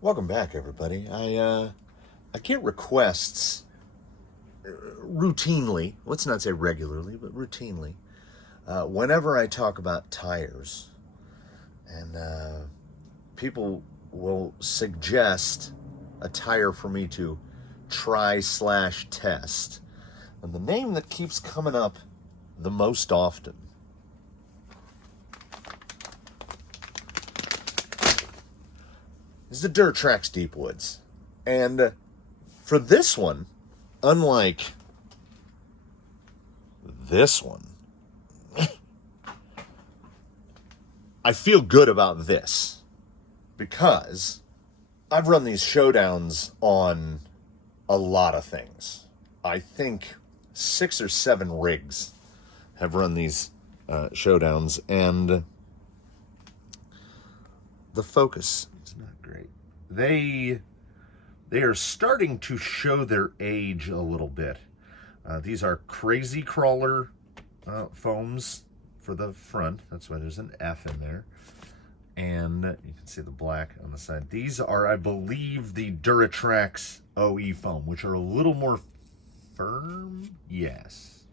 Welcome back, everybody. I get requests routinely. Let's not say regularly, but routinely. Whenever I talk about tires, and people will suggest a tire for me to try/test, and the name that keeps coming up the most often is the Duratrax Deep Woods. And for this one, unlike this one, I feel good about this because I've run these showdowns on a lot of things. I think 6 or 7 rigs have run these showdowns, and the focus is not great. They are starting to show their age a little bit. These are crazy crawler foams for the front. That's why there's an F in there. And you can see the black on the side. These are, I believe, the Duratrax OE foam, which are a little more firm. Yes.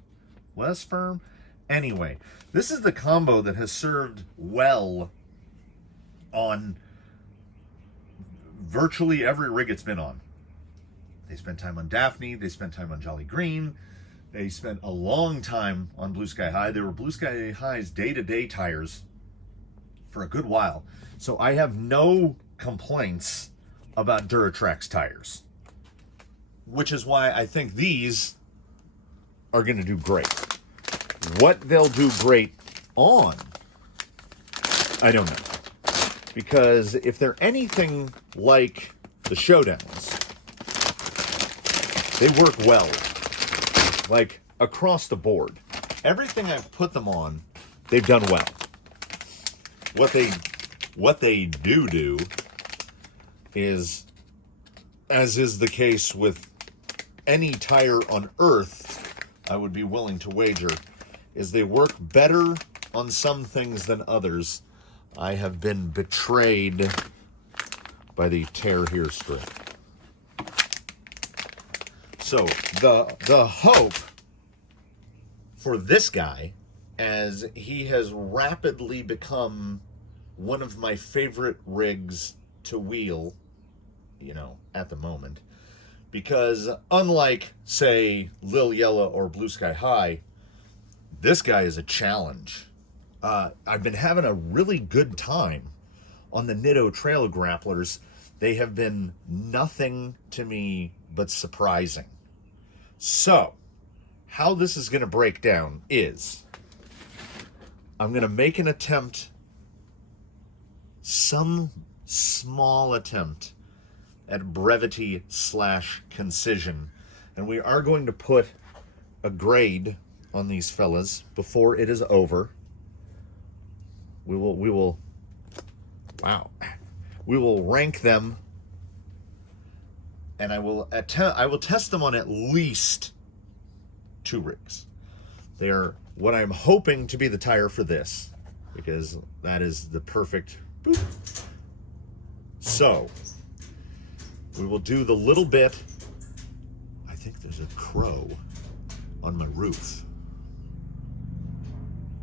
Less firm. Anyway, this is the combo that has served well on virtually every rig it's been on. They spent time on Daphne. They spent time on Jolly Green. They spent a long time on Blue Sky High. They were Blue Sky High's day-to-day tires for a good while. So I have no complaints about Duratrax tires, which is why I think these are going to do great. What they'll do great on, I don't know. Because if they're anything like the showdowns, they work well, like across the board. Everything I've put them on, they've done well. What they do is, as is the case with any tire on Earth, I would be willing to wager, is they work better on some things than others. I have been betrayed by the tear here strip. So the hope for this guy, as he has rapidly become one of my favorite rigs to wheel, at the moment, because unlike, say, Lil Yellow or Blue Sky High, this guy is a challenge. I've been having a really good time on the Nitto Trail Grapplers. They have been nothing to me but surprising. So, how this is going to break down is, I'm going to make an attempt, some small attempt at brevity/concision. And we are going to put a grade on these fellas before it is over. We will rank them, and I will test them on at least 2 rigs. They are what I'm hoping to be the tire for this, because that is the perfect boop. So we will do the little bit. I think there's a crow on my roof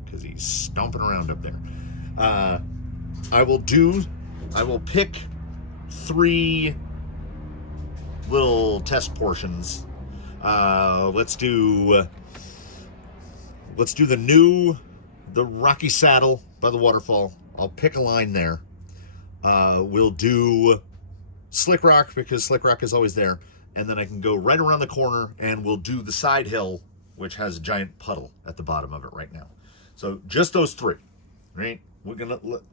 because he's stomping around up there. I will pick 3 little test portions. Let's do the Rocky Saddle by the waterfall. I'll pick a line there. We'll do Slick Rock, because Slick Rock is always there. And then I can go right around the corner and we'll do the side hill, which has a giant puddle at the bottom of it right now. So just those 3, right?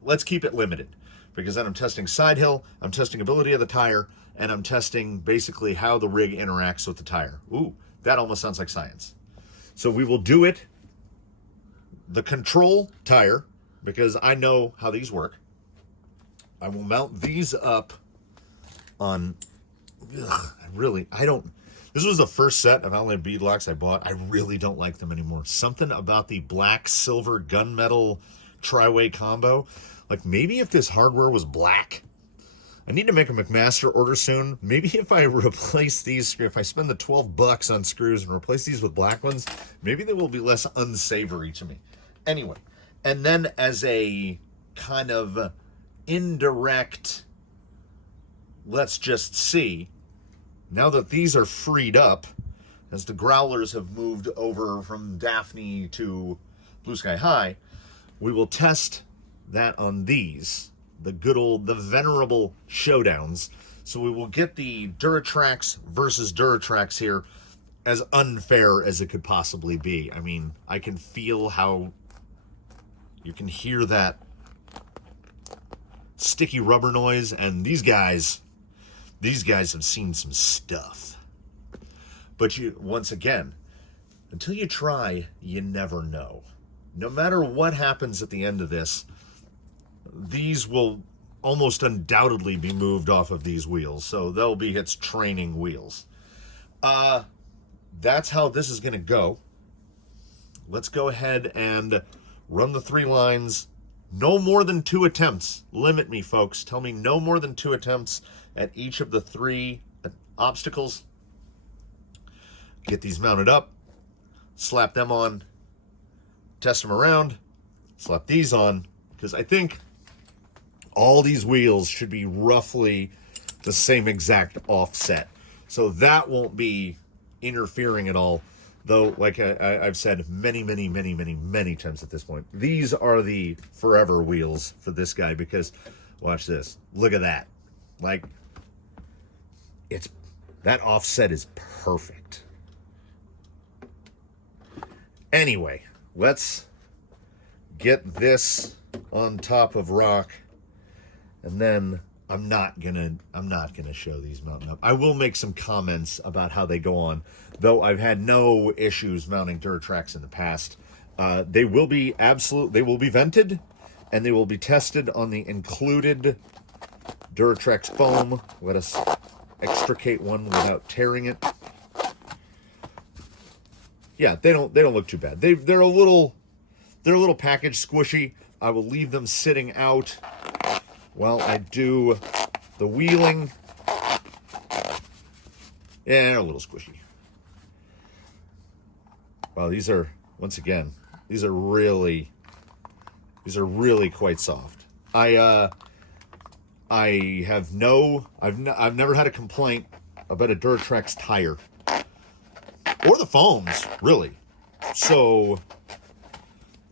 Let's keep it limited, because then I'm testing side hill, I'm testing ability of the tire, and I'm testing basically how the rig interacts with the tire. Ooh, that almost sounds like science. So we will do it, the control tire, because I know how these work. I will mount these up on, this was the first set of outlet bead locks I bought. I really don't like them anymore. Something about the black silver gunmetal tri-way combo. Like, maybe if this hardware was black I need to make a McMaster order soon. Maybe if I replace these, if I spend the $12 on screws and replace these with black ones, maybe they will be less unsavory to me. Anyway, and then as a kind of indirect, let's just see, now that these are freed up, as the growlers have moved over from Daphne to Blue Sky High, we will test that on these, the venerable showdowns. So we will get the Duratrax versus Duratrax here as unfair as it could possibly be. I mean, I can feel how you can hear that sticky rubber noise, and these guys have seen some stuff. But once again, until you try, you never know. No matter what happens at the end of this, these will almost undoubtedly be moved off of these wheels. So they'll be its training wheels. That's how this is going to go. Let's go ahead and run the 3 lines. No more than 2 attempts. Limit me, folks. Tell me no more than 2 attempts at each of the 3 obstacles. Get these mounted up. Slap them on. Test them around. Slap these on. Because I think all these wheels should be roughly the same exact offset. So that won't be interfering at all. Though, like I've said many times at this point, these are the forever wheels for this guy, because, watch this. Look at that. Like, that offset is perfect. Anyway, let's get this on top of rock, and then I'm not gonna show these mounting up. I will make some comments about how they go on, though I've had no issues mounting Duratrax in the past. They will be vented, and they will be tested on the included Duratrax foam. Let us extricate one without tearing it. Yeah, they don't look too bad. They're a little package squishy. I will leave them sitting out while I do the wheeling. Yeah, they're a little squishy. Wow, these are, once again, these are really quite soft. I've never had a complaint about a Duratrax tire or the foams, really. So,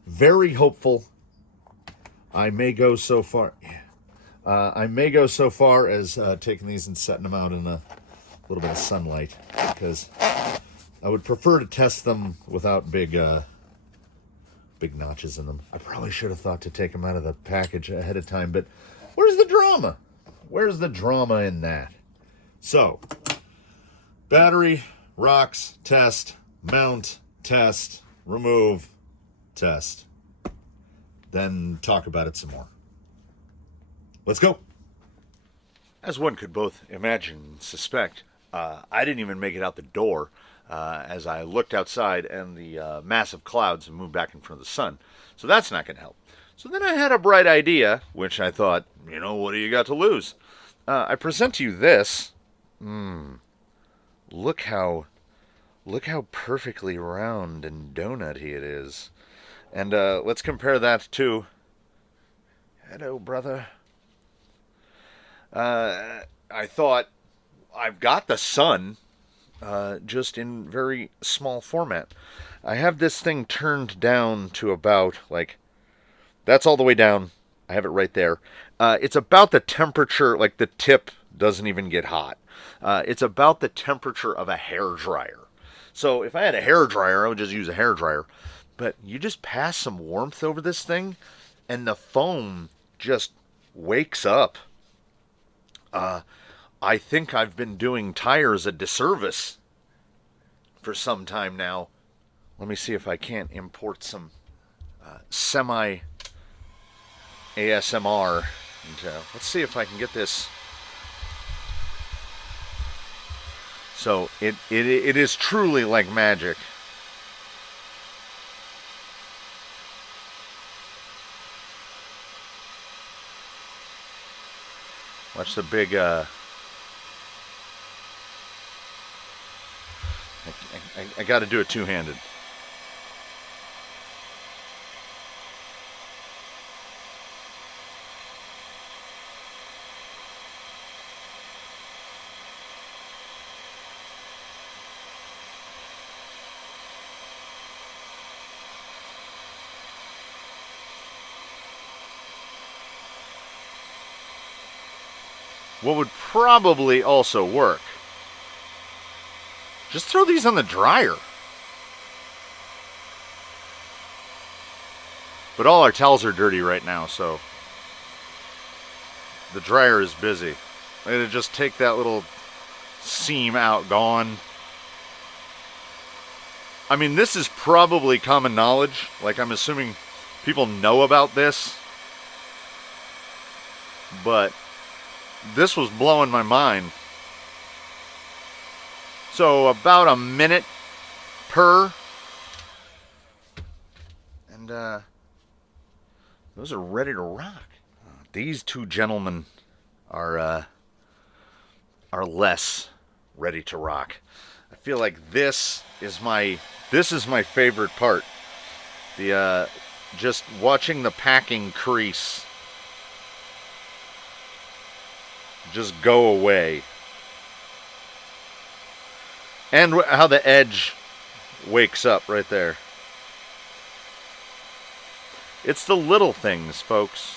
very hopeful. I may go so far as taking these and setting them out in a little bit of sunlight, because I would prefer to test them without big notches in them. I probably should have thought to take them out of the package ahead of time, but where's the drama? Where's the drama in that? So, battery, rocks, test, mount, test, remove, test. Then talk about it some more. Let's go. As one could both imagine and suspect, I didn't even make it out the door as I looked outside, and the massive clouds have moved back in front of the sun. So that's not going to help. So then I had a bright idea, which I thought, what do you got to lose? I present to you this. Look how perfectly round and donutty it is. And let's compare that to, hello, brother. I thought, I've got the sun, just in very small format. I have this thing turned down to about, that's all the way down. I have it right there. It's about the temperature, the tip doesn't even get hot. It's about the temperature of a hairdryer. So if I had a hairdryer, I would just use a hairdryer. But you just pass some warmth over this thing, and the foam just wakes up. I think I've been doing tires a disservice for some time now. Let me see if I can't import some semi ASMR. And, let's see if I can get this. So it is truly like magic. Watch the big, I got to do it two-handed. What would probably also work, just throw these on the dryer. But all our towels are dirty right now, so the dryer is busy. I'm going to just take that little seam out, gone. I mean, this is probably common knowledge. Like, I'm assuming people know about this. But this was blowing my mind. So about a minute per. And those are ready to rock. These two gentlemen are less ready to rock. I feel like this is my favorite part. The just watching the packing crease just go away. And how the edge wakes up right there. It's the little things, folks.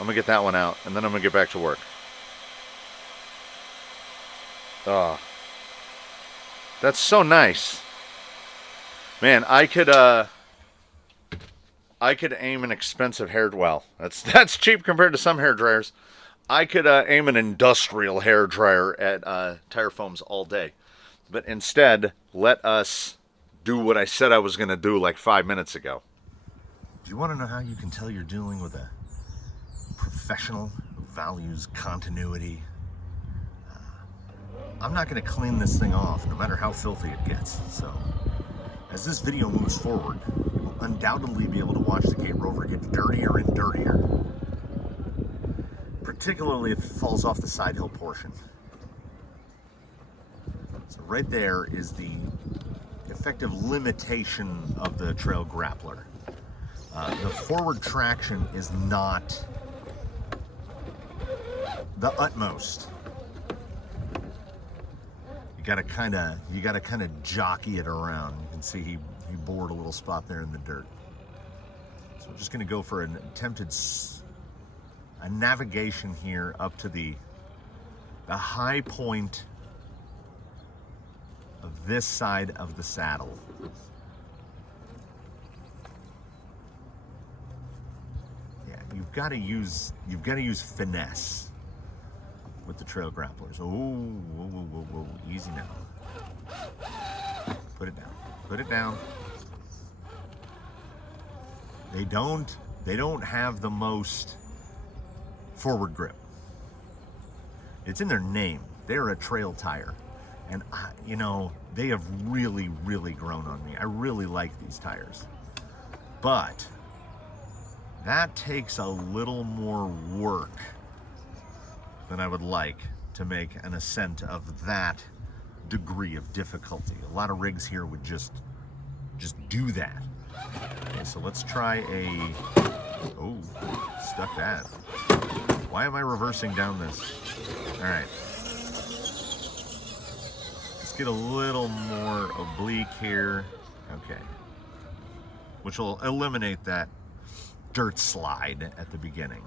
I'm going to get that one out, and then I'm going to get back to work. Oh. That's so nice. Man, I could aim an expensive hair, well, that's cheap compared to some hair dryers. I could aim an industrial hair dryer at tire foams all day. But instead, let us do what I said I was going to do like 5 minutes ago. Do you want to know how you can tell you're dealing with a professional who values continuity? I'm not going to clean this thing off, no matter how filthy it gets. So, as this video moves forward, you will undoubtedly be able to watch the Gate Rover get dirtier and dirtier. Particularly if it falls off the side hill portion. So right there is the effective limitation of the trail grappler. The forward traction is not the utmost. You gotta kind of jockey it around. You can see he bored a little spot there in the dirt. So I'm just gonna go for an attempted a navigation here up to the high point of this side of the saddle. Yeah, you've got to use finesse with the trail grapplers. Oh, whoa, whoa, whoa, whoa, easy now. Put it down. Put it down. They don't have the most forward grip. It's in their name. They're a trail tire. And, you know, they have really, really grown on me. I really like these tires. But that takes a little more work than I would like to make an ascent of that degree of difficulty. A lot of rigs here would just do that. Okay, so let's try a... Oh, stuck that. Why am I reversing down this? All right. Let's get a little more oblique here. Okay. Which will eliminate that dirt slide at the beginning.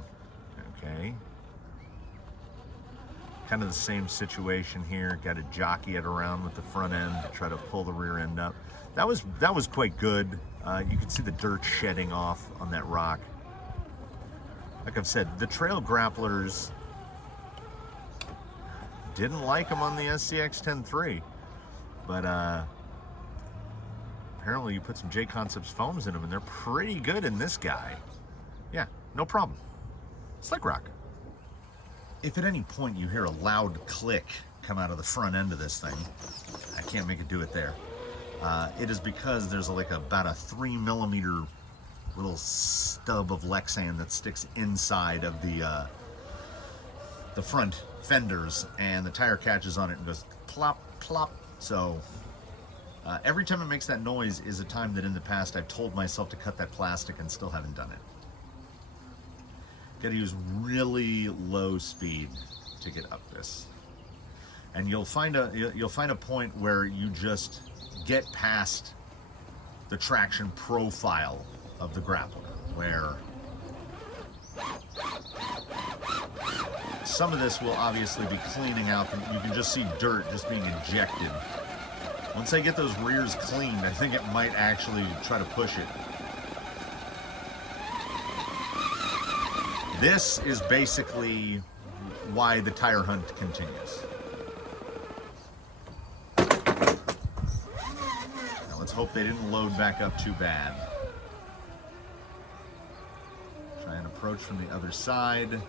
Okay. Kind of the same situation here. Got to jockey it around with the front end to try to pull the rear end up. That was quite good. You can see the dirt shedding off on that rock. Like I've said, the trail grapplers didn't like them on the SCX 10.3, but apparently you put some J Concepts foams in them and they're pretty good in this guy. Yeah, no problem. Slick rock. If at any point you hear a loud click come out of the front end of this thing, I can't make it do it there. It is because there's like about a 3 millimeter little stub of Lexan that sticks inside of the front fenders, and the tire catches on it and goes plop, plop. So every time it makes that noise is a time that in the past I've told myself to cut that plastic and still haven't done it. Got to use really low speed to get up this, and you'll find a point where you just get past the traction profile of the grappler, where some of this will obviously be cleaning out, and you can just see dirt just being ejected. Once I get those rears cleaned, I think it might actually try to push it. This is basically why the tire hunt continues. Now let's hope they didn't load back up too bad. Try and approach from the other side.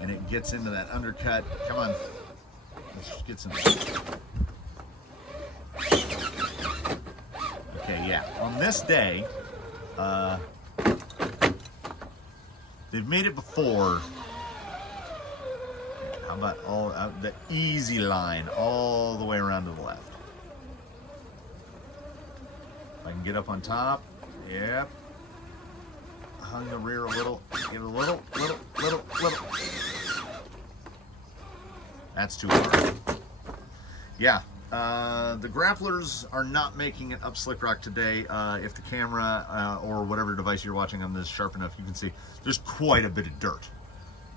And it gets into that undercut. Come on. Let's just get some. Okay, yeah. On this day, they've made it before. How about all the easy line all the way around to the left? If I can get up on top, yep. Hung the rear a little, get a little. That's too hard. Yeah, the grapplers are not making it up Slick Rock today. If the camera or whatever device you're watching on this is sharp enough, you can see there's quite a bit of dirt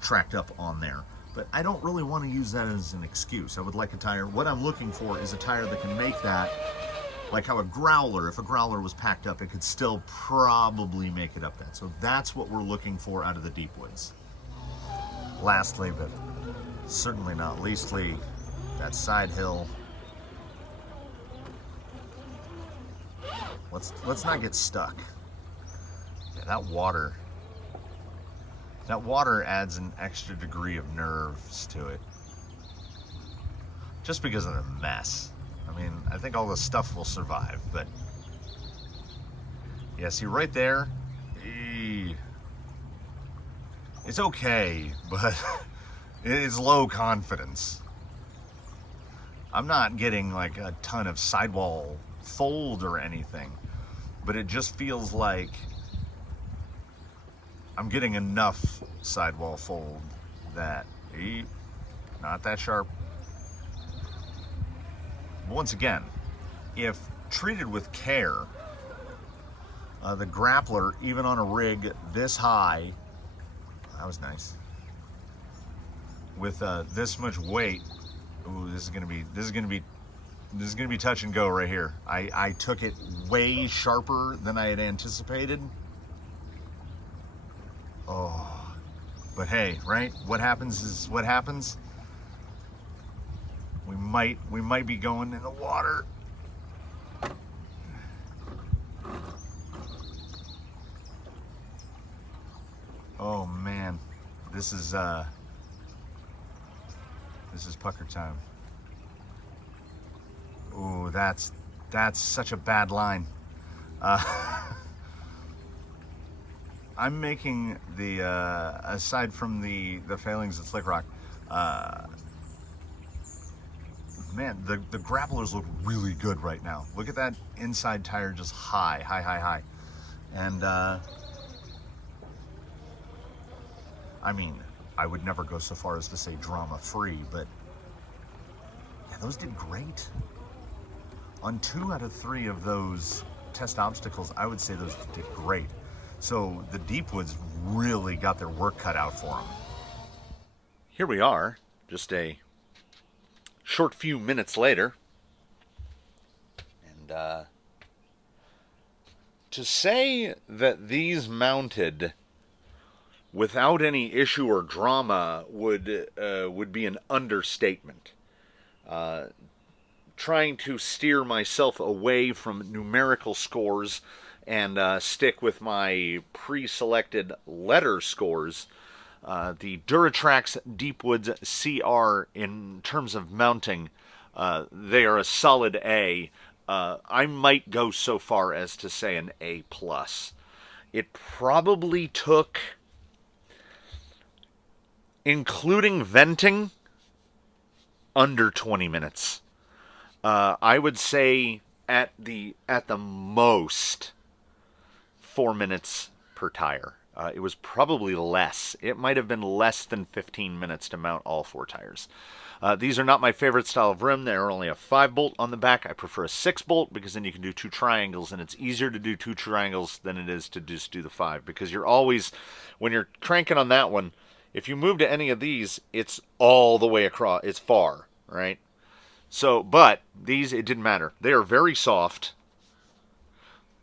tracked up on there. But I don't really want to use that as an excuse. I would like a tire. What I'm looking for is a tire that can make that, like how a growler, if a growler was packed up, it could still probably make it up that. So that's what we're looking for out of the Deep Woods. Lastly, but certainly not leastly, that side hill. Let's not get stuck. Yeah, that water adds an extra degree of nerves to it. Just because of the mess. I mean, I think all the stuff will survive, but yeah, see right there, it's okay, but it's low confidence. I'm not getting like a ton of sidewall fold or anything, but it just feels like I'm getting enough sidewall fold that not that sharp. But once again, if treated with care, the grappler, even on a rig this high, that was nice, with this much weight, ooh, this is gonna be touch and go right here. I took it way sharper than I had anticipated. Oh, but hey, right? What happens is what happens. We might be going in the water. Oh man, this is pucker time. Ooh, that's such a bad line. I'm making the aside from the failings at Slick Rock, man, the grapplers look really good right now. Look at that inside tire, just high. And I mean, I would never go so far as to say drama-free, but yeah, those did great. On 2 out of 3 of those test obstacles, I would say those did great. So the Deep Woods really got their work cut out for them. Here we are, just a short few minutes later. And to say that these mounted without any issue or drama would be an understatement. Trying to steer myself away from numerical scores and stick with my pre-selected letter scores, the Duratrax Deep Woods CR, in terms of mounting, they are a solid A. I might go so far as to say an A+. It probably took, including venting, under 20 minutes. I would say at the most 4 minutes per tire. It was probably less. It might have been less than 15 minutes to mount all 4 tires. These are not my favorite style of rim. They're only a 5-bolt on the back. I prefer a 6-bolt because then you can do 2 triangles, and it's easier to do 2 triangles than it is to just do the 5, because you're always, when you're cranking on that one, if you move to any of these, it's all the way across. It's far, right? So, but these, it didn't matter. They are very soft.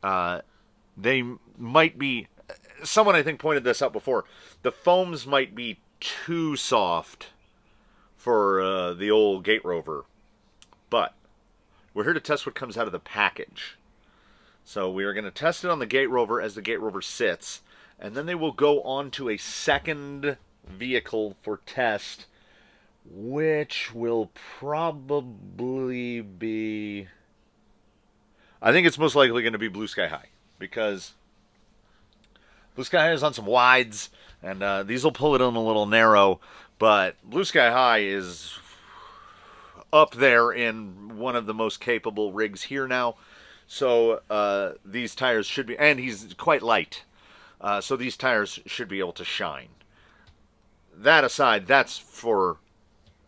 They might be, someone I think pointed this out before, the foams might be too soft for the old Gate Rover, but we're here to test what comes out of the package. So we are going to test it on the Gate Rover as the Gate Rover sits, and then they will go on to a second vehicle for test, which will probably be, I think it's most likely going to be Blue Sky High, because Blue Sky High is on some wides, and these will pull it in a little narrow, but Blue Sky High is up there in one of the most capable rigs here now. So these tires should be, and he's quite light, so these tires should be able to shine. That aside, that's for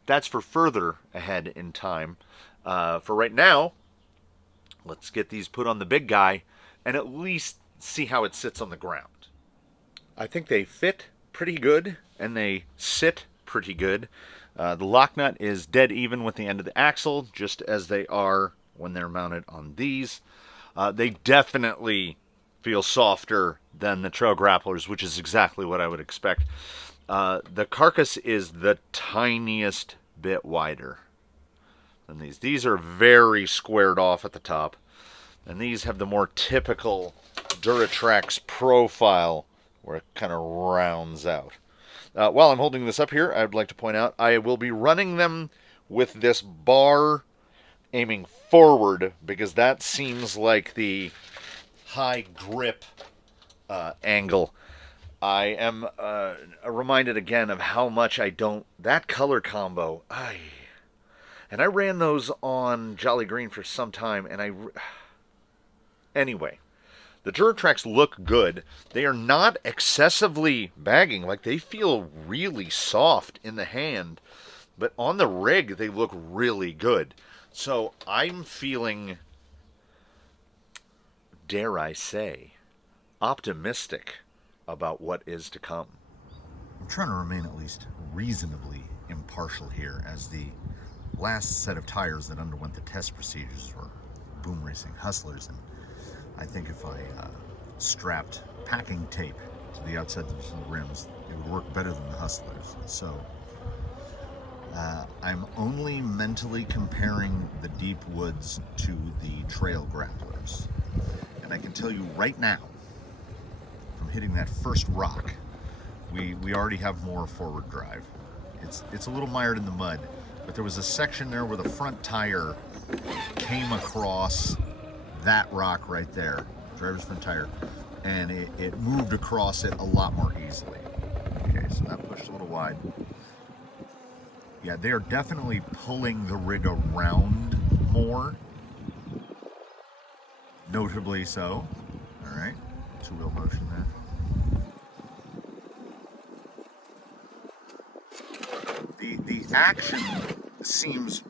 further ahead in time. For right now, let's get these put on the big guy and at least see how it sits on the ground. I think they fit pretty good and they sit pretty good. The lock nut is dead even with the end of the axle, just as they are when they're mounted on these. They definitely feel softer than the Trail Grapplers, which is exactly what I would expect. The carcass is the tiniest bit wider than these. These are very squared off at the top, and these have the more typical Duratrax profile where it kind of rounds out. While I'm holding this up here, I'd like to point out I will be running them with this bar aiming forward because that seems like the high grip angle. I am reminded again of how much I don't, that color combo, and I ran those on Jolly Green for some time, and anyway, the Duratrax look good. They are not excessively bagging, like they feel really soft in the hand, but on the rig they look really good. So I'm feeling, dare I say, optimistic about what is to come. I'm trying to remain at least reasonably impartial here, as the last set of tires that underwent the test procedures were Boom Racing Hustlers, and I think if I strapped packing tape to the outside of the rims, it would work better than the Hustlers. So I'm only mentally comparing the Deep Woods to the Trail Grapplers, and I can tell you right now, from hitting that first rock, we already have more forward drive. It's a little mired in the mud, but there was a section there where the front tire came across that rock right there, driver's front tire, and it moved across it a lot more easily. Okay, so that pushed a little wide. Yeah, they are definitely pulling the rig around more, notably so. All right, 2-wheel motion there. The action seems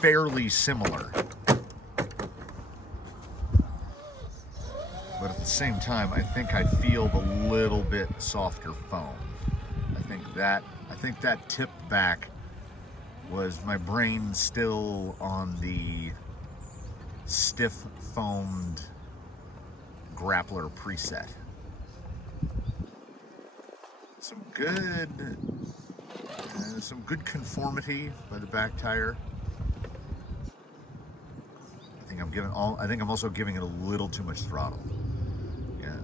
fairly similar, but at the same time, I think I feel the little bit softer foam. I think that tip back was my brain still on the stiff foamed grappler preset. Some good conformity by the back tire. I think I'm also giving it a little too much throttle. Yeah,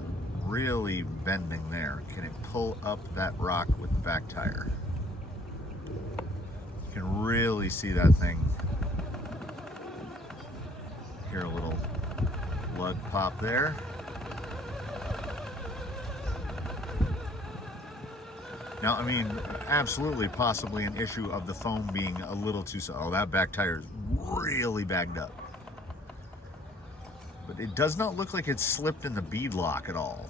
really bending there. Can it pull up that rock with the back tire? You can really see that thing. Hear a little lug pop there. Now, I mean, absolutely, possibly an issue of the foam being a little too soft. Oh, that back tire is really bagged up. But it does not look like it's slipped in the bead lock at all.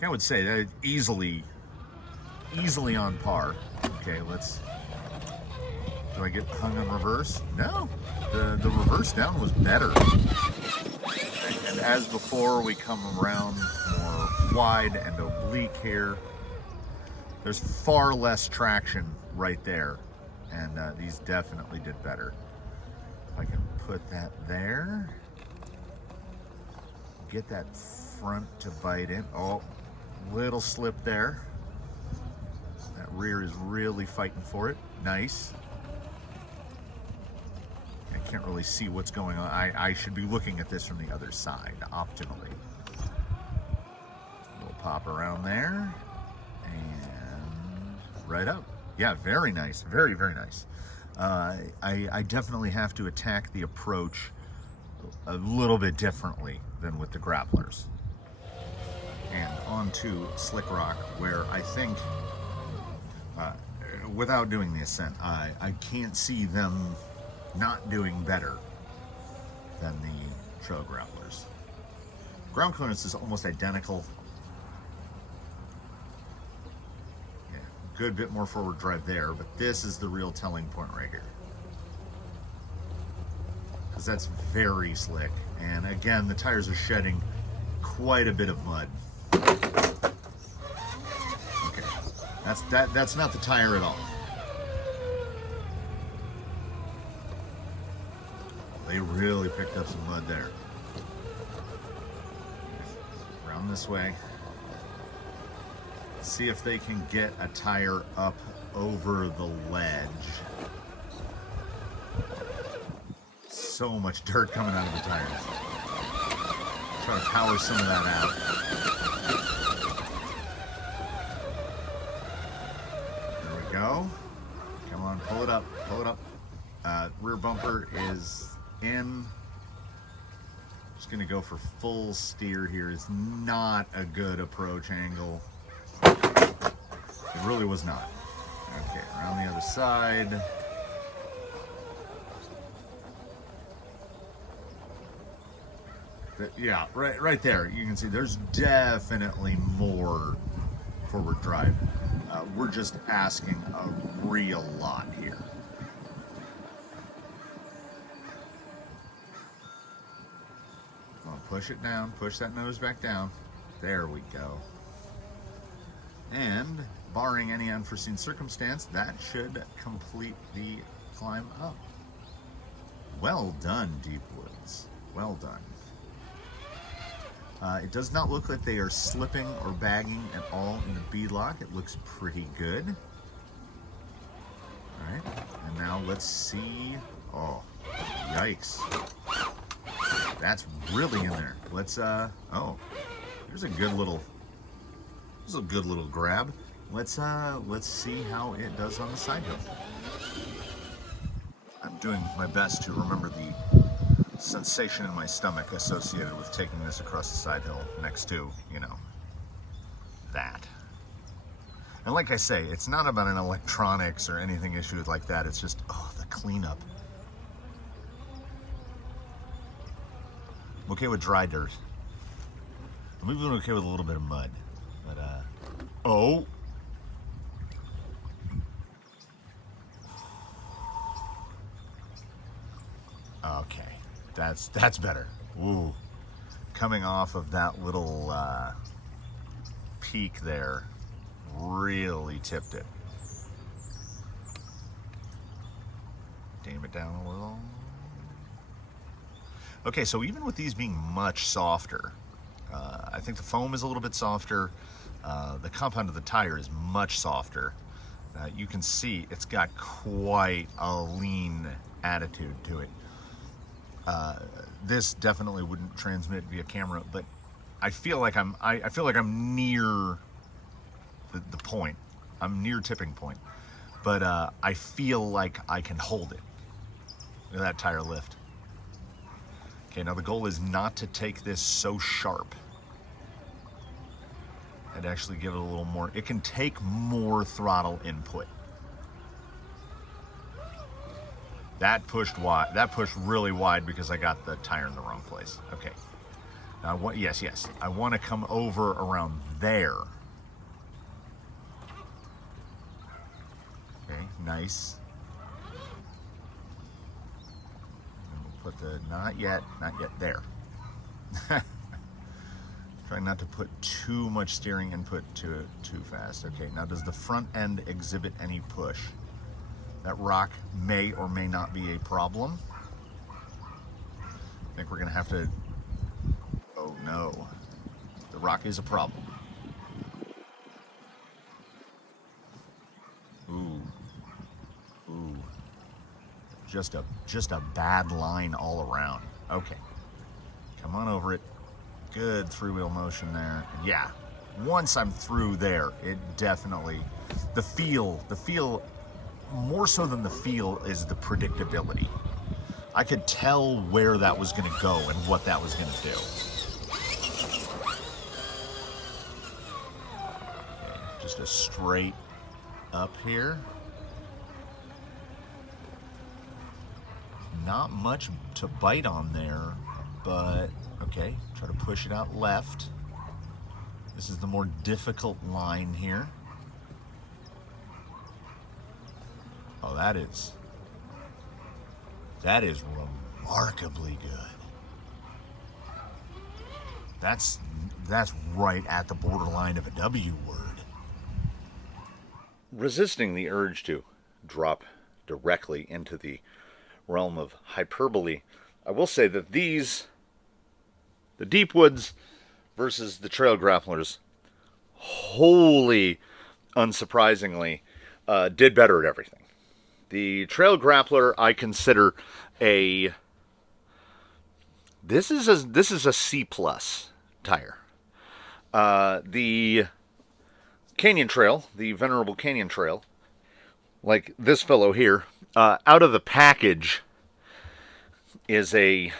I would say that easily on par. Okay, let's. Do I get hung on reverse? No, the reverse down was better. And as before, we come around more wide and oblique here. There's far less traction right there, and these definitely did better. If I can put that there, get that front to bite in. Oh, little slip there. That rear is really fighting for it. Nice. I can't really see what's going on. I should be looking at this from the other side, optimally. We'll pop around there, and right up. Yeah, very nice. Very, very nice. I definitely have to attack the approach a little bit differently than with the grapplers. And onto Slick Rock, where I think, without doing the ascent, I can't see them not doing better than the trail grapplers. Ground clearance is almost identical. Yeah, good bit more forward drive there, but this is the real telling point right here. Because that's very slick. And again, the tires are shedding quite a bit of mud. Okay, that's not the tire at all. They really picked up some mud there. Around this way. See if they can get a tire up over the ledge. So much dirt coming out of the tires. Try to power some of that out. There we go. Come on, pull it up, pull it up. Rear bumper is in. Just gonna go for full steer here. It's not a good approach angle. It really was not. Okay, around the other side. Yeah, right there. You can see there's definitely more forward drive. We're just asking a real lot here. Push it down, push that nose back down. There we go. And barring any unforeseen circumstance, that should complete the climb up. Well done, Deep Woods. Well done. It does not look like they are slipping or bagging at all in the bead lock. It looks pretty good. All right, and now let's see. Oh, yikes. That's really in there. Let's oh, there's a good little grab. Let's see how it does on the side hill. I'm doing my best to remember the sensation in my stomach associated with taking this across the side hill next to, you know, that. And like I say, it's not about an electronics or anything issue like that. It's just, oh, the cleanup. I'm okay with dry dirt. I'm even okay with a little bit of mud. But, oh. Okay, that's better. Ooh. Coming off of that little peak there, really tipped it. Tame it down a little. Okay, so even with these being much softer, I think the foam is a little bit softer. The compound of the tire is much softer. You can see it's got quite a lean attitude to it. This definitely wouldn't transmit via camera, but I feel like I'm near the point. I'm near tipping point, but I feel like I can hold it. Look at that tire lift. Okay, now the goal is not to take this so sharp I'd actually give it a little more. It can take more throttle input. That pushed wide. That pushed really wide because I got the tire in the wrong place. Okay. Now, yes. I want to come over around there. Okay, nice. And we'll put the not yet there. Try not to put too much steering input to it too fast. Okay, now does the front end exhibit any push? That rock may or may not be a problem. I think we're gonna have to, oh no. The rock is a problem. Ooh. Just a bad line all around. Okay, come on over it. Good three-wheel motion there. And yeah, once I'm through there, it definitely, the feel, more so than the feel is the predictability. I could tell where that was going to go and what that was going to do. Okay, just a straight up here. Not much to bite on there, but okay, try to push it out left. This is the more difficult line here. Oh, that is remarkably good. That's right at the borderline of a W word. Resisting the urge to drop directly into the realm of hyperbole, I will say that these, the Deep Woods versus the Trail Grapplers, wholly unsurprisingly, did better at everything. The Trail Grappler I consider this is a C plus tire. The Canyon Trail, the Venerable Canyon Trail, like this fellow here, out of the package is a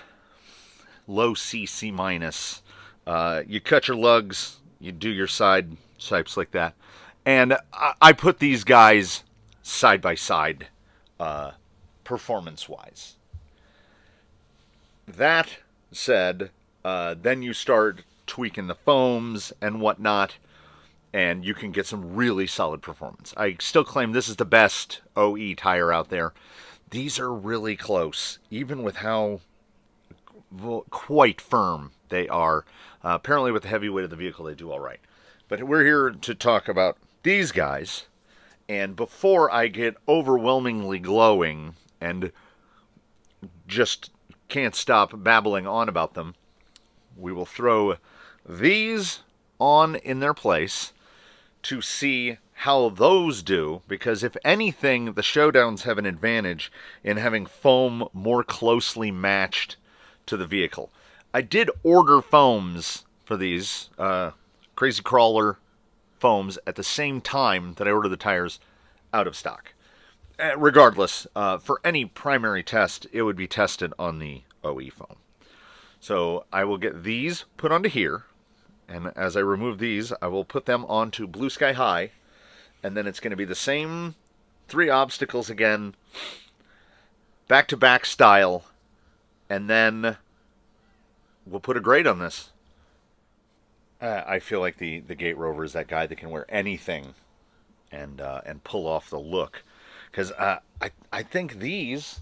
low C, C minus. You cut your lugs, you do your side swipes like that. And I put these guys side by side, performance-wise. That said, then you start tweaking the foams and whatnot, and you can get some really solid performance. I still claim this is the best OE tire out there. These are really close, even with how quite firm they are. Apparently with the heavy weight of the vehicle, they do all right. But we're here to talk about these guys. And before I get overwhelmingly glowing and just can't stop babbling on about them, we will throw these on in their place to see how those do, because if anything, the Showdowns have an advantage in having foam more closely matched to the vehicle. I did order foams for these Crazy Crawler foams at the same time that I ordered the tires out of stock. Regardless, for any primary test, it would be tested on the OE foam. So I will get these put onto here, and as I remove these, I will put them onto Blue Sky High, and then it's going to be the same 3 obstacles again, back-to-back style, and then we'll put a grade on this. I feel like the Gate Rover is that guy that can wear anything and pull off the look, because I think these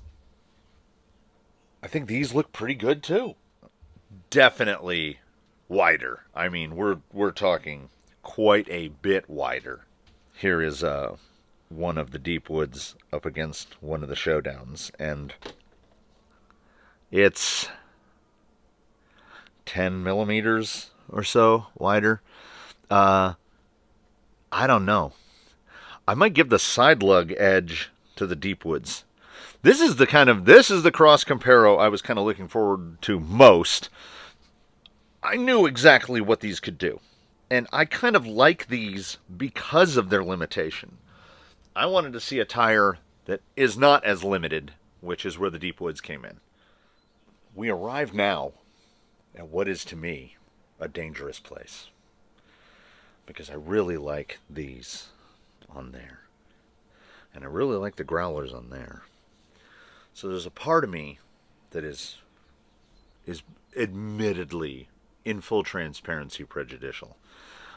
look pretty good too. Definitely wider. I mean, we're talking quite a bit wider. Here is one of the Deep Woods up against one of the Showdowns, and it's 10 millimeters or so wider. I don't know. I might give the side lug edge to the Deep Woods. This is the cross comparo I was kind of looking forward to most. I knew exactly what these could do, and I kind of like these because of their limitation. I wanted to see a tire that is not as limited, which is where the Deep Woods came in. We arrive now at what is to me a dangerous place. because I really like these on there. And I really like the growlers on there. So there's a part of me that is admittedly, in full transparency, prejudicial.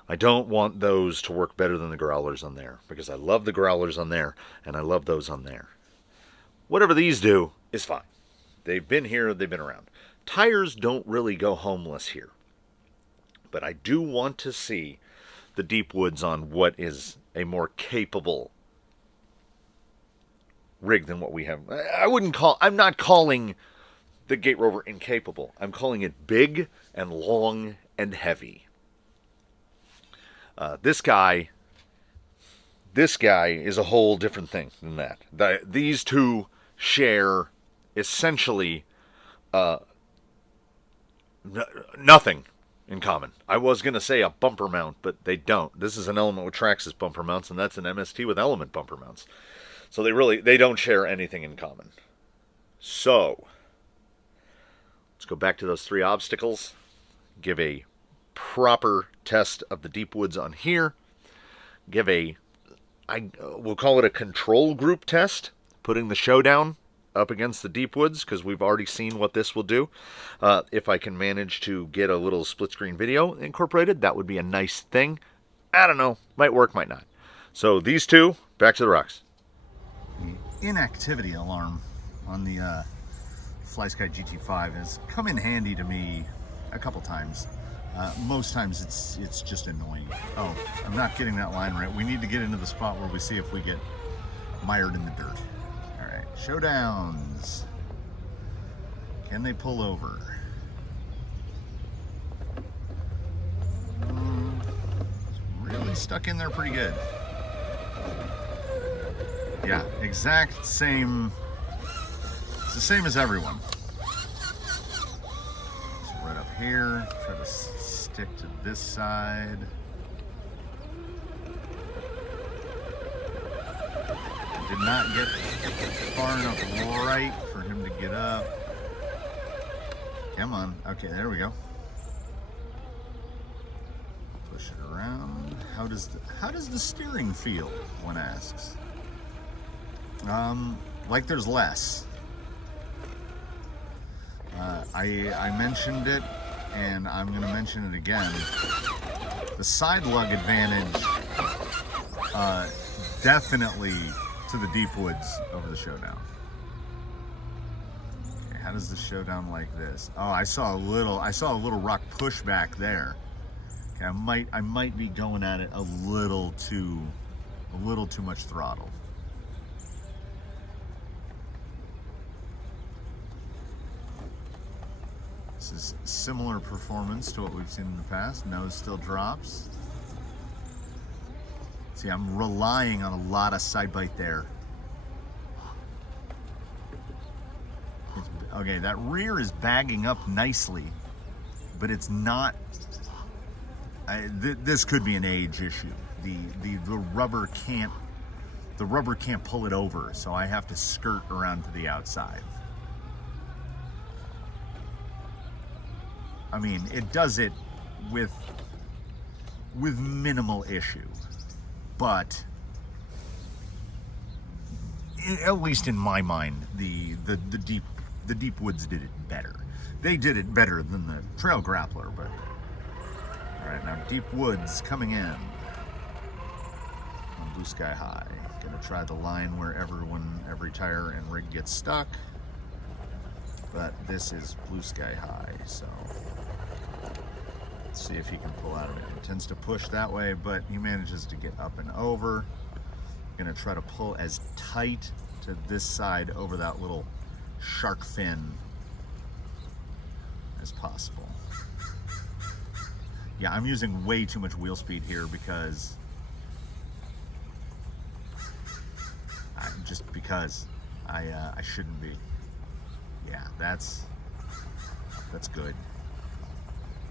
I don't want those to work better than the growlers on there, because I love the growlers on there, and I love those on there. Whatever these do is fine. They've been here, they've been around. Tires don't really go homeless here. But I do want to see the Deep Woods on what is a more capable rig than what we have. I'm not calling the Gate Rover incapable. I'm calling it big and long and heavy. This guy is a whole different thing than that. These two share essentially nothing in common. I was going to say a bumper mount, but they don't. This is an Element with Traxxas bumper mounts, and that's an MST with Element bumper mounts. So they don't share anything in common. So, let's go back to those 3 obstacles. Give a proper test of the Deep Woods on here. Give we'll call it a control group test, putting the Showdown up against the Deep Woods, because we've already seen what this will do. If I can manage to get a little split screen video incorporated, that would be a nice thing. I don't know, might work, might not. So these two, back to the rocks. The inactivity alarm on the FlySky GT5 has come in handy to me a couple times. Most times it's just annoying. Oh, I'm not getting that line right. We need to get into the spot where we see if we get mired in the dirt. All right, Showdowns. Can they pull over? Really stuck in there pretty good. Yeah, exact same. It's the same as everyone. So right up here, try to stick to this side. Did not get far enough right for him to get up. Come on. Okay, there we go. Push it around. How does the steering feel, one asks? Like there's less. I mentioned it, and I'm going to mention it again. The side lug advantage, definitely to the Deep Woods over the Showdown. Okay, how does the Showdown like this? Oh, I saw a little rock pushback there. Okay, I might be going at it a little too much throttle. This is similar performance to what we've seen in the past. Nose still drops. See, I'm relying on a lot of side bite there. Okay, that rear is bagging up nicely, but it's not. This could be an age issue. The rubber can't pull it over, so I have to skirt around to the outside. I mean, it does it with minimal issue, but at least in my mind, the Deep Woods did it better. They did it better than the Trail Grappler, but all right, now Deep Woods coming in on Blue Sky High. Gonna try the line where every tire and rig gets stuck, but this is Blue Sky High, so. See if he can pull out of it. He tends to push that way, but he manages to get up and over. Gonna try to pull as tight to this side over that little shark fin as possible. Yeah, I'm using way too much wheel speed here because I shouldn't be. Yeah, that's good.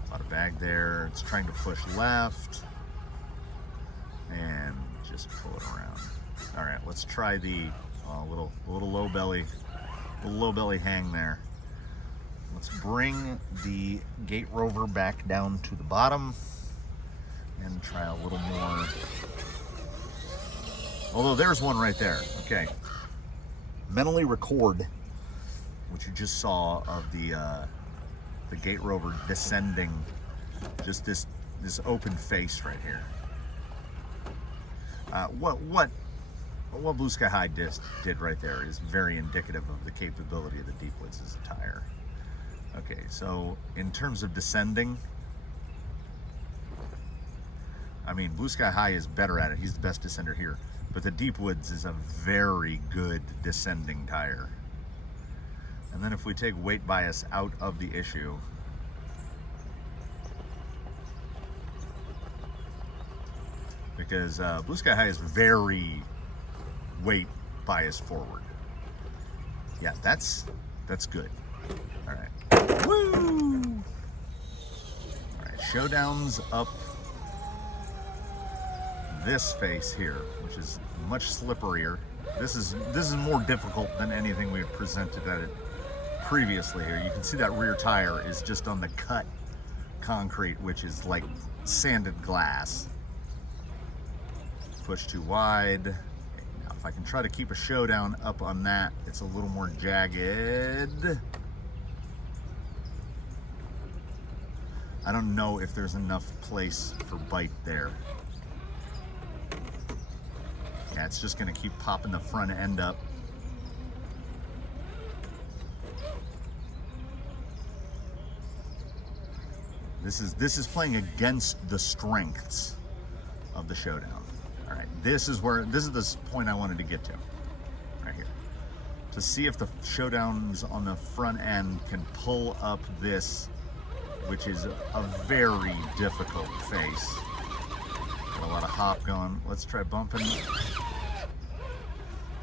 A lot of bag there. It's trying to push left and just pull it around. All right, let's try the little low belly hang there. Let's bring the Gate Rover back down to the bottom. And try a little more. Although there's one right there. Okay. Mentally record what you just saw of the Gate Rover descending, just this open face right here. What Blue Sky High did right there is very indicative of the capability of the Deep Woods as a tire. Okay, so in terms of descending, I mean, Blue Sky High is better at it. He's the best descender here. But the Deep Woods is a very good descending tire. And then if we take weight bias out of the issue, because Blue Sky High is very weight bias forward. Yeah, that's good. All right. Woo! All right, Showdown's up this face here, which is much slipperier. This is more difficult than anything we've presented at it previously here. You can see that rear tire is just on the cut concrete, which is like sanded glass. Push too wide. Okay, now if I can try to keep a Showdown up on that, it's a little more jagged. I don't know if there's enough place for bite there. Yeah, it's just gonna keep popping the front end up. This is playing against the strengths of the Showdown. All right, this is the point I wanted to get to, right here, to see if the Showdowns on the front end can pull up this, which is a very difficult face. Got a lot of hop going. Let's try bumping.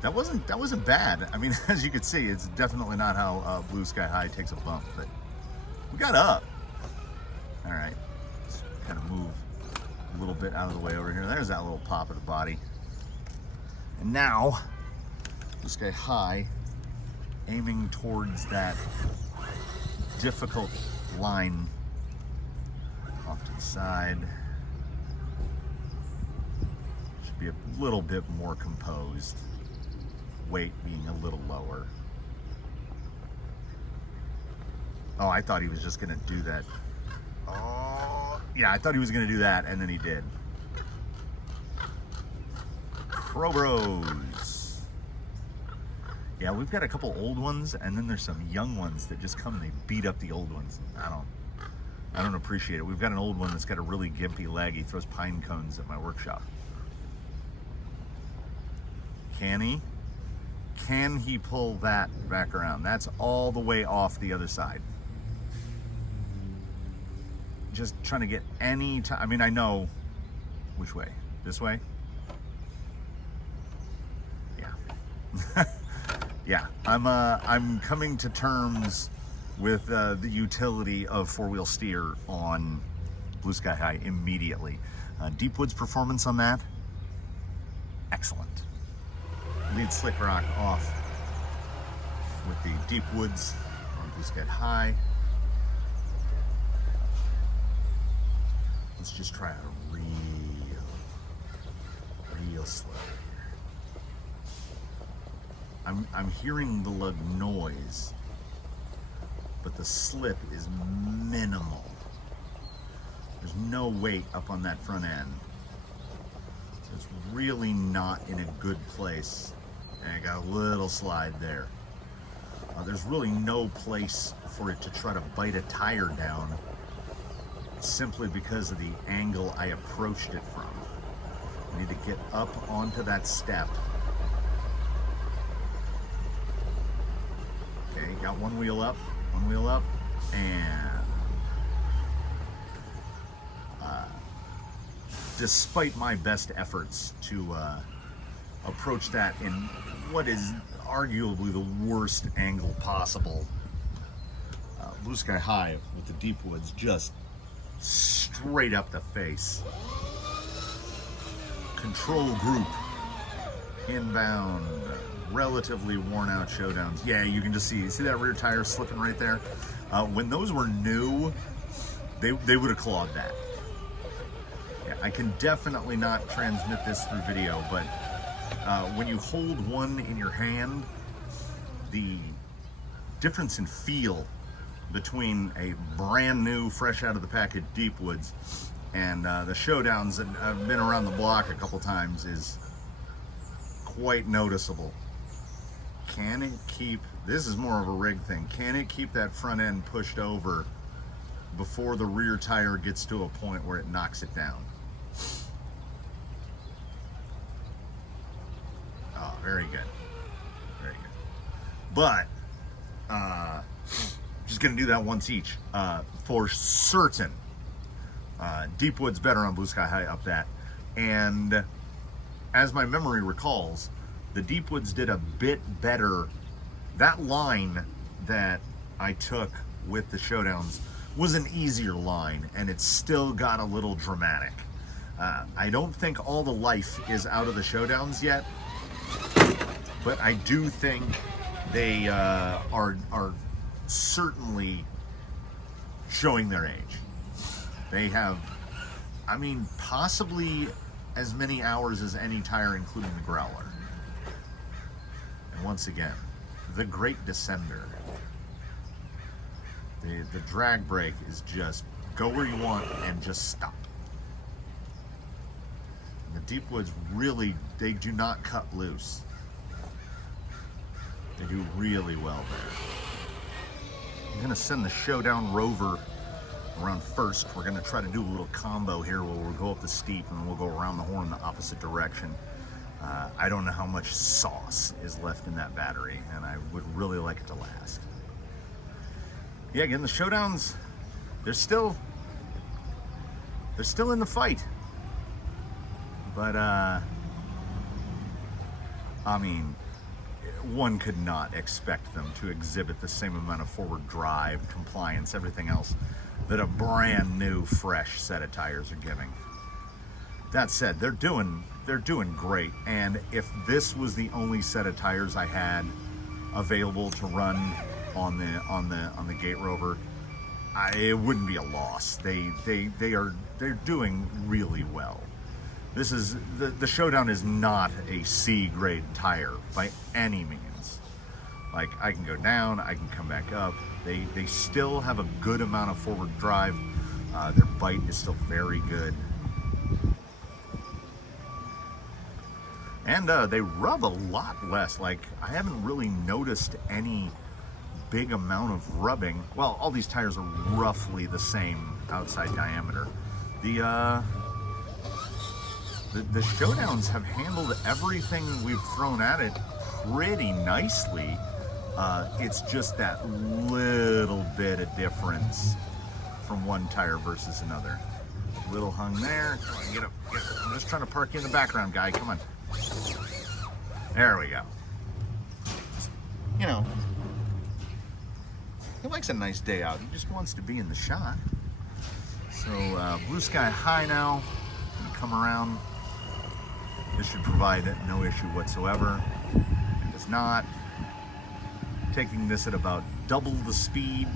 That wasn't bad. I mean, as you can see, it's definitely not how Blue Sky High takes a bump, but we got up. All right, let's kind of move a little bit out of the way over here. There's that little pop of the body. And now, Blue Sky High, aiming towards that difficult line off to the side. Should be a little bit more composed. Weight being a little lower. Oh, I thought he was just gonna do that. Oh, yeah, I thought he was gonna do that, and then he did. Pro Bros. Yeah, we've got a couple old ones, and then there's some young ones that just come and they beat up the old ones. I don't appreciate it. We've got an old one that's got a really gimpy leg. He throws pine cones at my workshop. Can he? Can he pull that back around? That's all the way off the other side. Just trying to get any time. I mean, I know which way. This way? Yeah. Yeah. I'm coming to terms with the utility of four-wheel steer on Blue Sky High immediately. Deep Woods performance on that, excellent. Lead Slick Rock off with the Deep Woods on Blue Sky High. Let's just try a real slow here. I'm hearing the lug noise, but the slip is minimal. There's no weight up on that front end. So it's really not in a good place. And I got a little slide there. There's really no place for it to try to bite a tire down, simply because of the angle I approached it from. I need to get up onto that step. Okay, got one wheel up, and despite my best efforts to approach that in what is arguably the worst angle possible, Blue Sky High with the Deep Woods just straight up the face. Control group inbound, relatively worn out Showdowns. Yeah, you can just see that rear tire slipping right there. When those were new, they would have clawed that. Yeah, I can definitely not transmit this through video, but when you hold one in your hand, the difference in feel between a brand new, fresh out of the package Deep Woods and the Showdowns that I've been around the block a couple times is quite noticeable. Can it keep, this is more of a rig thing, can it keep that front end pushed over before the rear tire gets to a point where it knocks it down? Oh, very good. Very good. But, just gonna do that once each, for certain. Deep Woods better on Blue Sky High up that. And as my memory recalls, the Deep Woods did a bit better. That line that I took with the Showdowns was an easier line, and it still got a little dramatic. I don't think all the life is out of the Showdowns yet, but I do think they are certainly showing their age. They have, I mean, possibly as many hours as any tire, including the Growler. And once again, the great descender. The drag brake is just go where you want and just stop. And the Deep Woods really, they do not cut loose. They do really well there. I'm gonna send the Showdown Rover around first. We're gonna try to do a little combo here where we'll go up the steep and then we'll go around the horn in the opposite direction. I don't know how much sauce is left in that battery, and I would really like it to last. Yeah, again, the Showdowns, they're still in the fight. But I mean, one could not expect them to exhibit the same amount of forward drive, compliance, everything else that a brand new, fresh set of tires are giving. That said, they're doing great. And if this was the only set of tires I had available to run on the Gate Rover, it wouldn't be a loss. They're doing really well. This is the Showdown is not a C grade tire by any means. Like, I can go down, I can come back up. They still have a good amount of forward drive. Their bite is still very good. And they rub a lot less. Like, I haven't really noticed any big amount of rubbing. Well, all these tires are roughly the same outside diameter. The Showdowns have handled everything we've thrown at it pretty nicely. It's just that little bit of difference from one tire versus another. Little hung there. Come on, get up. I'm just trying to park you in the background, guy. Come on. There we go. You know, he likes a nice day out. He just wants to be in the shot. So Blue Sky High now. Gonna come around. This should provide no issue whatsoever. It does not. Taking this at about double the speed.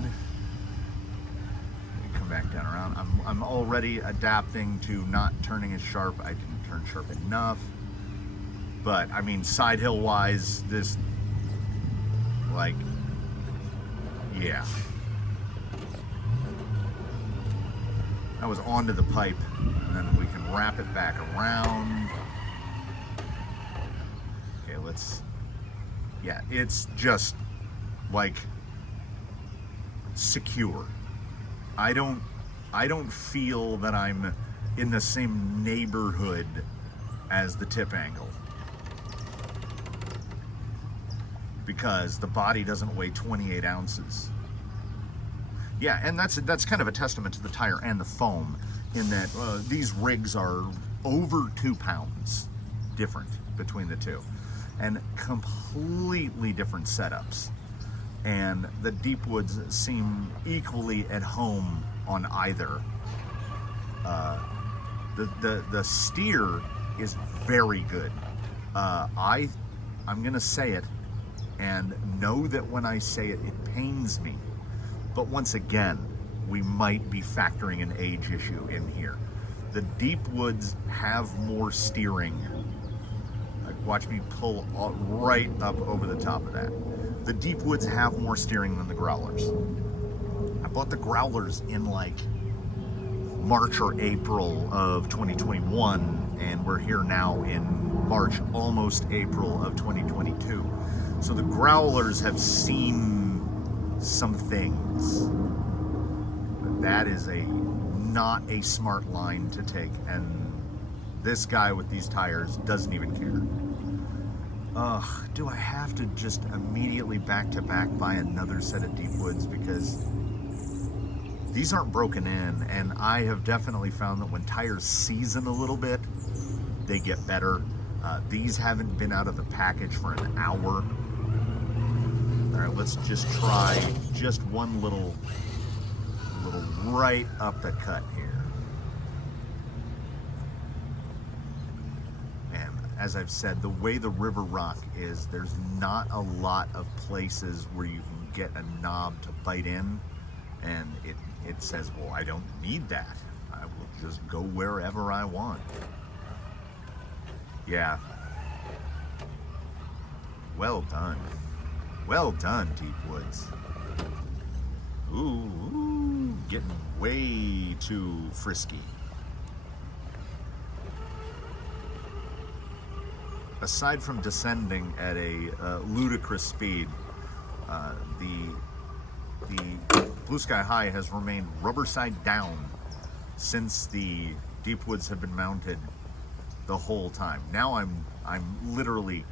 Come back down around. I'm already adapting to not turning as sharp. I didn't turn sharp enough. But I mean, side hill wise, this, like, yeah. That was onto the pipe, and then we can wrap it back around. Okay, let's, yeah, it's just like secure. I don't feel that I'm in the same neighborhood as the tip angle, because the body doesn't weigh 28 ounces. Yeah, and that's kind of a testament to the tire and the foam, in that these rigs are over 2 pounds different between the two, and completely different setups. And the Deep Woods seem equally at home on either. The steer is very good. I'm gonna say it, and know that when I say it, it pains me. But once again, we might be factoring an age issue in here. The Deep Woods have more steering. Watch me pull right up over the top of that. The Deep Woods have more steering than the Growlers. I bought the Growlers in like March or April of 2021, and we're here now in March, almost April of 2022. So the Growlers have seen some things, but that is not a smart line to take, and this guy with these tires doesn't even care. Ugh, do I have to just immediately back to back buy another set of Deep Woods, because these aren't broken in, and I have definitely found that when tires season a little bit, they get better. These haven't been out of the package for an hour. All right, let's just try just one little right up the cut here. And as I've said, the way the river rock is, there's not a lot of places where you can get a knob to bite in, and it says, well, I don't need that. I will just go wherever I want. Yeah. Well done. Well done, Deep Woods. Ooh, getting way too frisky. Aside from descending at a ludicrous speed, the Blue Sky High has remained rubber side down since the Deep Woods have been mounted the whole time. Now I'm literally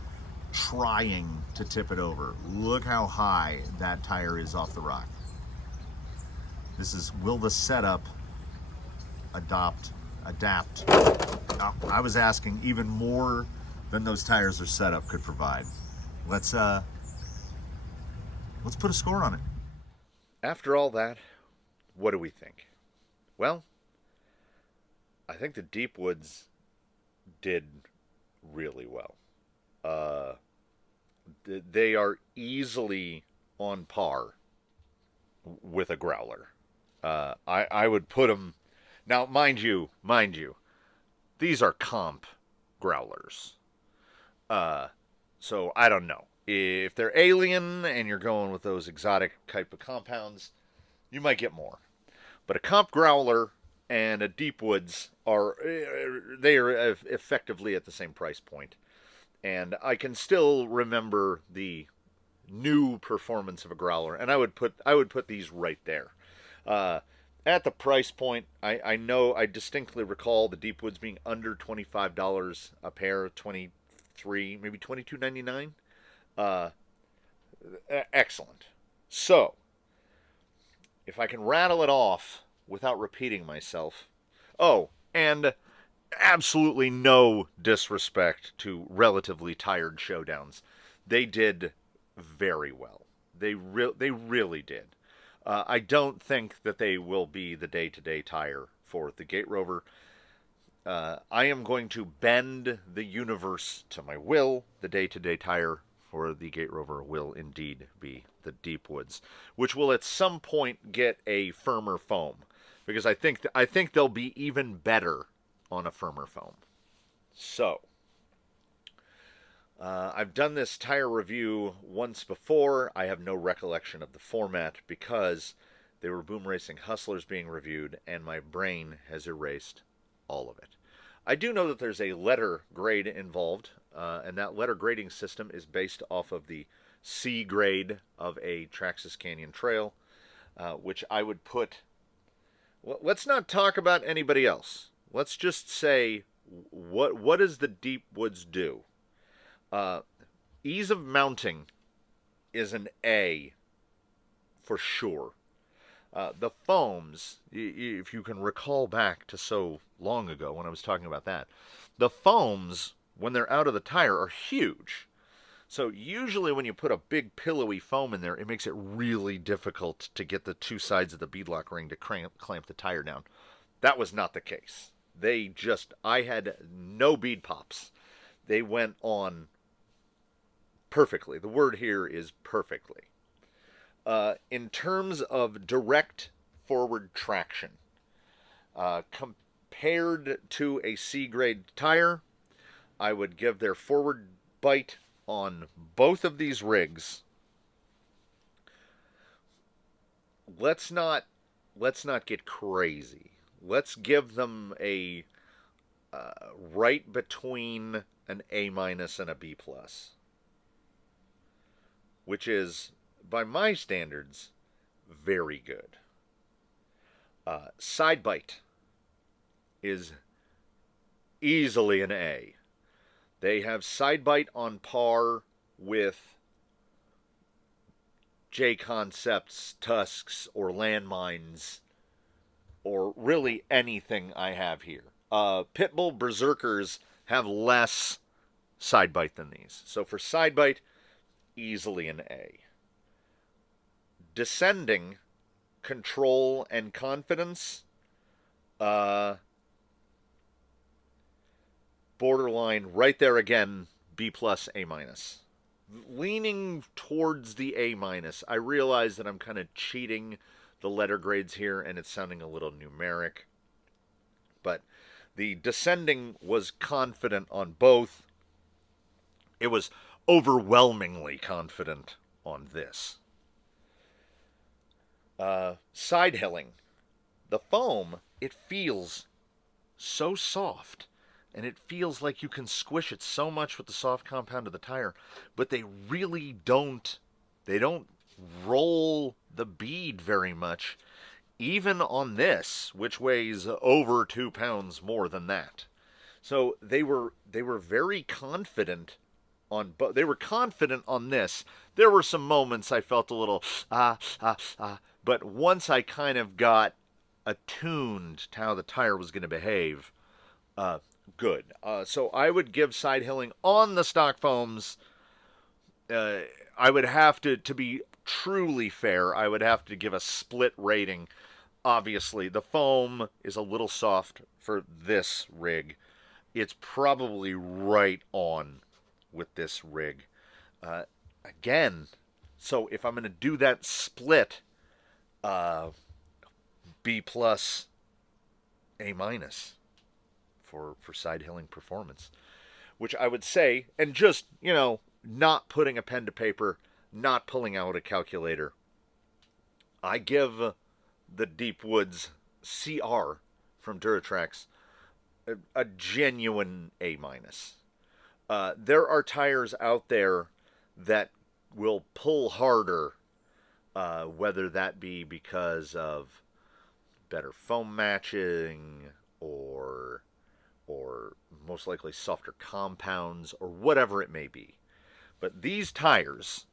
trying to tip it over. Look how high that tire is off the rock. This is, will the setup adapt? Oh, I was asking even more than those tires or setup could provide. Let's put a score on it. After all that, what do we think? Well, I think the Deep Woods did really well. They are easily on par with a Growler. I would put them... Now, mind you, these are comp Growlers. So I don't know. If they're alien and you're going with those exotic type of compounds, you might get more. But a comp Growler and a Deep Woods are effectively at the same price point. And I can still remember the new performance of a Growler, and I would put these right there. At the price point, I distinctly recall the Deep Woods being under $25 a pair, $23, maybe $22.99. Excellent. So, if I can rattle it off without repeating myself. Oh, and absolutely no disrespect to relatively tired showdowns. They did very well. They really did. I don't think that they will be the day-to-day tire for the Gate Rover. I am going to bend the universe to my will. The day-to-day tire for the Gate Rover will indeed be the Deep Woods, which will at some point get a firmer foam, because I think they'll be even better on a firmer foam. So, I've done this tire review once before. I have no recollection of the format because they were Boom Racing Hustlers being reviewed, and my brain has erased all of it. I do know that there's a letter grade involved, and that letter grading system is based off of the C grade of a Traxxas Canyon Trail, which I would put... Well, let's not talk about anybody else. Let's just say, what does the Deep Woods do? Ease of mounting is an A for sure. The foams, if you can recall back to so long ago when I was talking about that, the foams, when they're out of the tire, are huge. So usually when you put a big pillowy foam in there, it makes it really difficult to get the two sides of the beadlock ring to clamp the tire down. That was not the case. I had no bead pops. They went on perfectly. The word here is perfectly. In terms of direct forward traction, compared to a C grade tire, I would give their forward bite on both of these rigs. Let's not get crazy. Let's give them a right between an A minus and a B plus, which is, by my standards, very good. Side bite is easily an A. They have side bite on par with J Concepts, Tusks, or Landmines, or really anything I have here. Pitbull Berserkers have less side bite than these. So for side bite, easily an A. Descending, control, and confidence, borderline, right there again, B plus, A minus. Leaning towards the A minus. I realize that I'm kind of cheating the letter grades here, and it's sounding a little numeric. But the descending was confident on both. It was overwhelmingly confident on this. Side hilling. The foam, it feels so soft, and it feels like you can squish it so much with the soft compound of the tire, but they really don't roll the bead very much, even on this, which weighs over 2 pounds more than that. So they were very confident on they were confident on this. There were some moments I felt a little but once I kind of got attuned to how the tire was going to behave, good. So I would give side hilling on the stock foams. I would have to be truly fair, I would have to give a split rating. Obviously, the foam is a little soft for this rig. It's probably right on with this rig. Again, so if I'm going to do that split, B plus, A minus for side hilling performance, which I would say, and just, not putting a pen to paper, not pulling out a calculator, I give the Deep Woods CR from Duratrax a genuine A minus. There are tires out there that will pull harder, whether that be because of better foam matching or most likely softer compounds or whatever it may be. But these tires,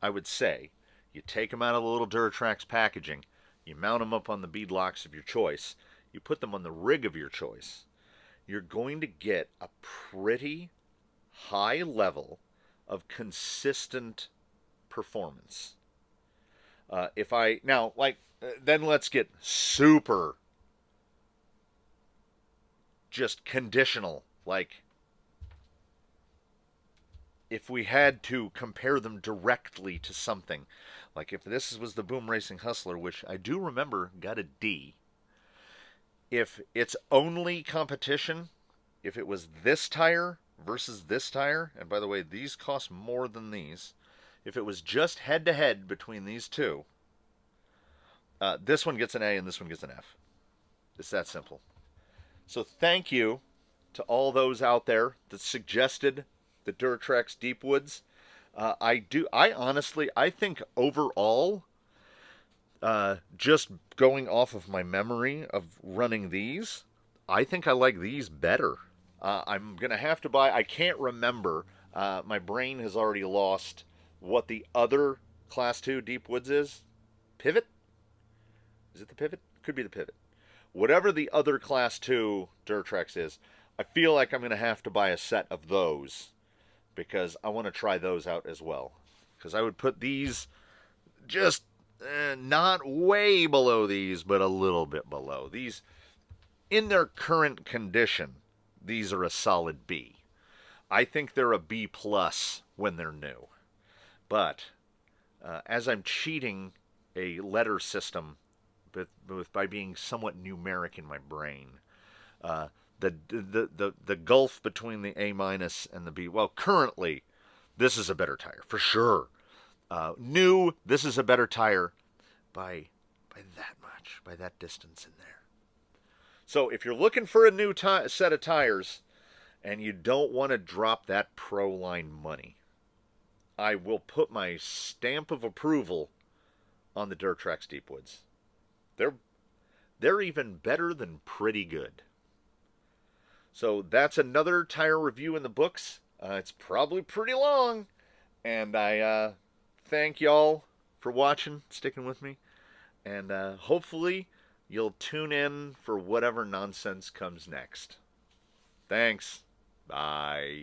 I would say, you take them out of the little Duratrax packaging, you mount them up on the bead locks of your choice, you put them on the rig of your choice, you're going to get a pretty high level of consistent performance. Then let's get super just conditional. Like, if we had to compare them directly to something, like if this was the Boom Racing Hustler, which I do remember got a D, if it's only competition, if it was this tire versus this tire, and by the way, these cost more than these, if it was just head-to-head between these two, this one gets an A and this one gets an F. It's that simple. So thank you to all those out there that suggested the Duratrax Deep Woods. I think overall, just going off of my memory of running these, I think I like these better. I'm going to have to buy, I can't remember, my brain has already lost what the other Class 2 Deep Woods is. Pivot? Is it the Pivot? Could be the Pivot. Whatever the other Class 2 Duratrax is, I feel like I'm going to have to buy a set of those because I want to try those out as well. Because I would put these just not way below these, but a little bit below. These, in their current condition, these are a solid B. I think they're a B plus when they're new. But as I'm cheating a letter system by being somewhat numeric in my brain, The gulf between the A minus and the B. Well, currently, this is a better tire for sure. New, this is a better tire by that much, by that distance in there. So if you're looking for a new set of tires and you don't want to drop that Pro Line money, I will put my stamp of approval on the Duratrax Deep Woods. They're even better than pretty good. So that's another tire review in the books. It's probably pretty long, and I thank y'all for watching, sticking with me, and hopefully you'll tune in for whatever nonsense comes next. Thanks. Bye.